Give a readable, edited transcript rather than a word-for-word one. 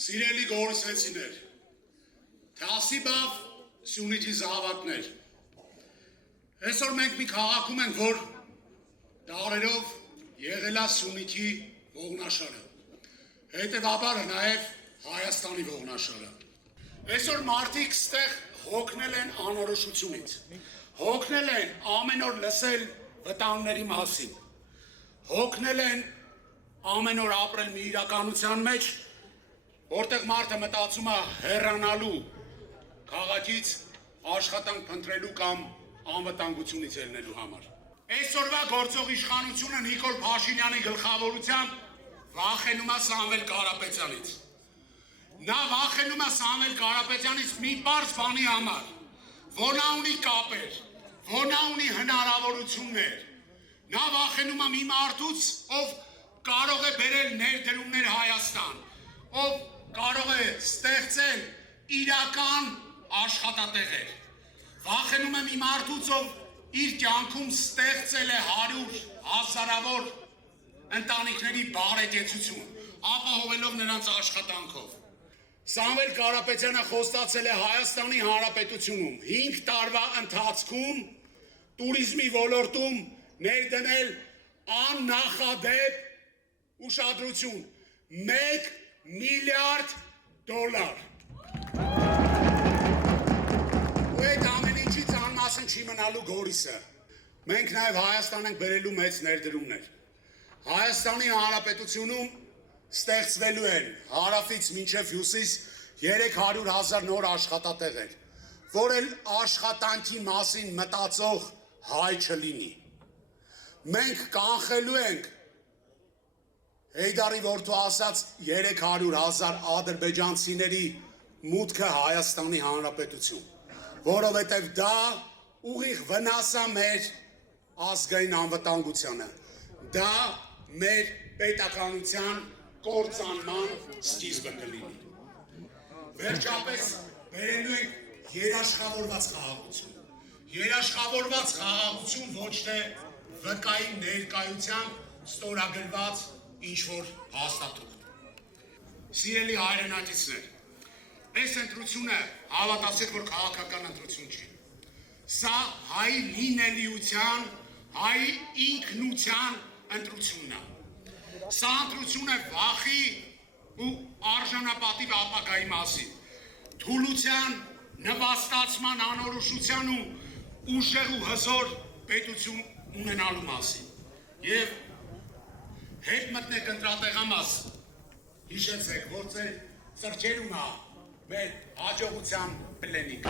Սիրելի գորսվեցիներ, թասիբավ Սյունիքի զավակներ, այսօր մենք մի քաղաքում ենք, որ դարերով եղել է Սյունիքի ողնաշարը, հետևաբար նաև Հայաստանի ողնաշարը։ Այսօր մարդիկ ստեղ հոգնել են անորոշությունից, հոգնել են ամեն օր լսել վտանգների մասին, հոգնել են ամեն օր ապրել մի իրականության մեջ, որտեղ մարդը մտածում է հեռանալու քաղաքից, աշխատանք փնտրելու կամ անվտանգությունից ելնելու համար։ Այսօրվա գործող իշխանությունը Նիկոլ Փաշինյանի գլխավորությամբ վախենում է Սամվել Կարապետյանից։ Նա վախենում է Սամվել Կարապետյանից մի պարզ բանի համար, որ նա ունի կապեր, որ նա ունի հնարավորություններ։ Նա վախենում է մի մարդուց, ով կարող է բերել ներդրումներ Հայաստան, ով կարող է ստեղծել իրական աշխատատեղեր։ Վախենում է մի մարդուց, ով իր կյանքում ստեղծել է 100 հազարավոր ընտանիքների բարեկեցություն, ապահովելով նրանց աշխատանքով։ Սամվել Կարապետյանը խոստացել է Հայաստանի Հանրապետությունում 5 տարվա ընթացքում տուրիզմի ոլորտում ներդնել աննախադեպ ուշադրություն 1 միլիարդ դոլար։ Ու այդ ամեն ինչից անմասն չի մնալու Գորիսը։ Մենք նաև Հայաստան ենք բերելու մեծ ներդրումներ։ Հայաստանի Հանրապետությունում ստեղծվելու են հարավից մինչև հյուսիս 300,000 նոր աշխատատեղեր, որ էլ աշխատանքի մասին մտածող հայ չլինի։ Մենք կանխելու ենք Հեյդարի որդու ասած 300,000 ադրբեջանցիների մուտքը Հայաստանի Հանրապետություն, որովհետև դա ուղիղ վնաս է մեր ազգային անվտանգությանը, դա մեր պետականության կործանման սկիզբը կլինի։ Վերջապես բերելու ենք երաշխավորված խաղաղություն։ Երաշխավորված խաղաղություն ոչ թե վկայի ներկայությամբ ստորագրված ինչ-որ հաստատում։ Սիրելի հայրենակիցներ, այս ընտրությունը հավատացեք, որ քաղաքական ընտրություն չի։ Սա հայ լինելիության, հայ ինքնության ընտրությունն է։ Սա ընտրություն է վախի ու արժանապատիվ ապագայի մասին, թուլության, նվաստացման, անորոշության ու ուժեղ ու հզոր պետություն ունենալու մասին։ Եվ հետ մտնեք ընտրատեղամաս, հիշեցեք, որ ծեր ծրջերում է մեր հաջողության պլենիկ։